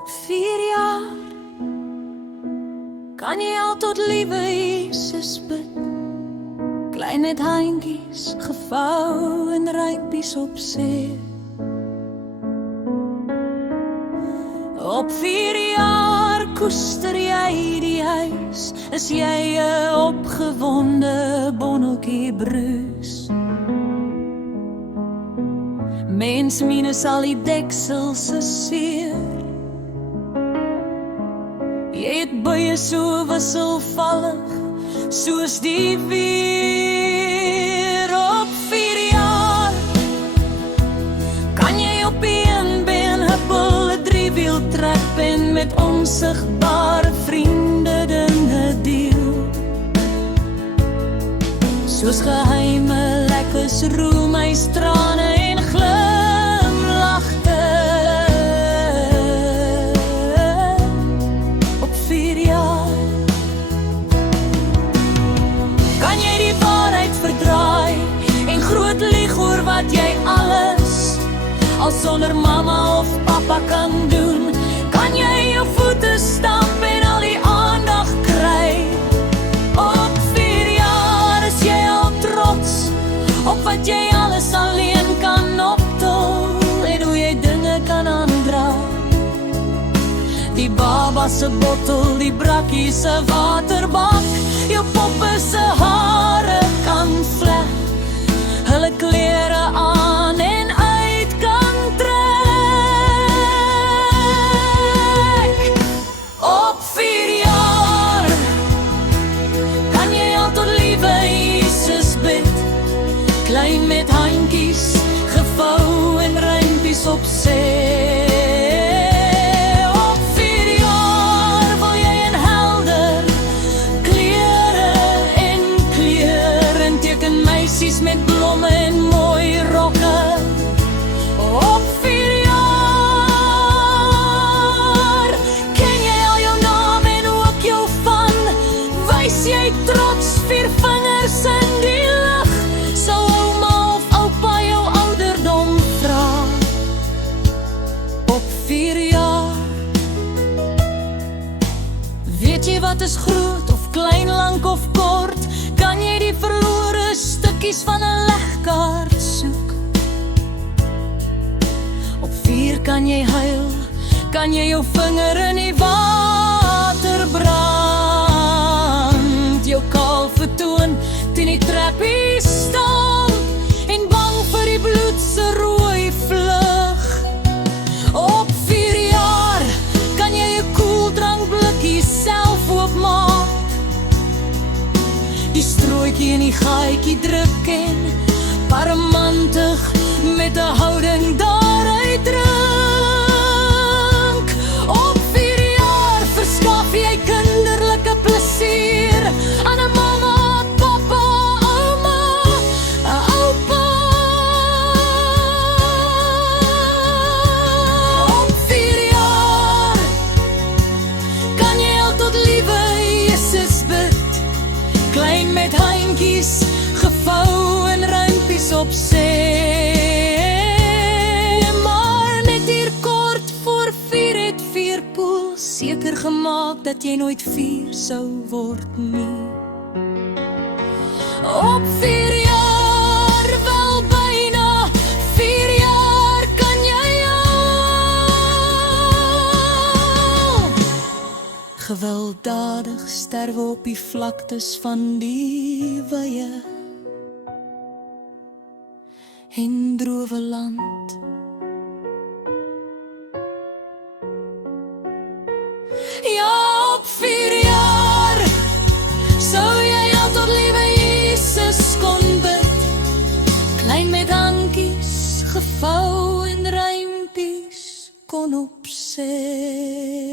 Op 4 jaar kan jy al tot liewe Jesus bid. Klein met handjies gevou en rympies op see. Op 4 jaar koester jy die huis, is jy 'n opgewonde bonneltjie bruis. Mens minus al die deksels is seer. Jy het baie so wisselvallig, soos die weer. Op 4 jaar kan jy op een been huppel, 'n driewiel trekpen met onsigbare vriende dinge deel. Soos geheime lekkers roemys, trane en glimlagte. Op 4 jaar kan jy die waarheid verdraai en groot lieg oor wat jy alles al sonder mamma of papa kan doen. Kan jy jou voete stamp en al die aandag kry. Op 4 jaar is jy al trots op wat jy alles alleen kan optel en hoe jy dinge kan aandra. Die baba se bottel, die brakkie se waterbak, jou poppe se hare kan vleg, hulle klere aan en uit kan trek. Op 4 jaar kan jy al tot liewe Jesus bid, klein met handjies gevou en rympies op see. Op 4 jaar wil jy in helder klere en kleur en teken meisies met blomme en mooi rokke. Op 4 jaar ken jy al jou naam en ook jou van, wys jy trots, 4 vingers in die lug, sal ouma of oupa jou ouderdom vra. Op 4 jaar weet jy wat is groot of klein, lank of kort, kan jy die verlore stukkies van 'n legkaart soek. Op 4 kan jy huil, kan jy jou vinger in die water brand, jou kaal vertoon teen die trappie staan en bang vir die bloed se rooi vlug. Op 4 jaar kan jy 'n koeldrankblikkie self oopmaak, die strooitjie in die gaatjie druk en paramantig met 'n houding daaruit drink. Op 4 jaar verskaf jy kinderlike plesier aan 'n mamma, papa, ouma, 'n oupa. Op 4 jaar kan jy al tot liewe Jesus bid, klein met handjies gevou en rympies op see. Maar net hier kort voor 4 het 4 poel seker gemaak dat jy nooit 4 sou word nie. Op 4 jaar, wel byna 4 jaar kan jy al gewelddadig sterwe op die vlaktes van die wye en drowe land. Ja, op 4 jaar sou jy al tot liewe Jesus kon bid, klein met handjies gevou en rympies kon op see.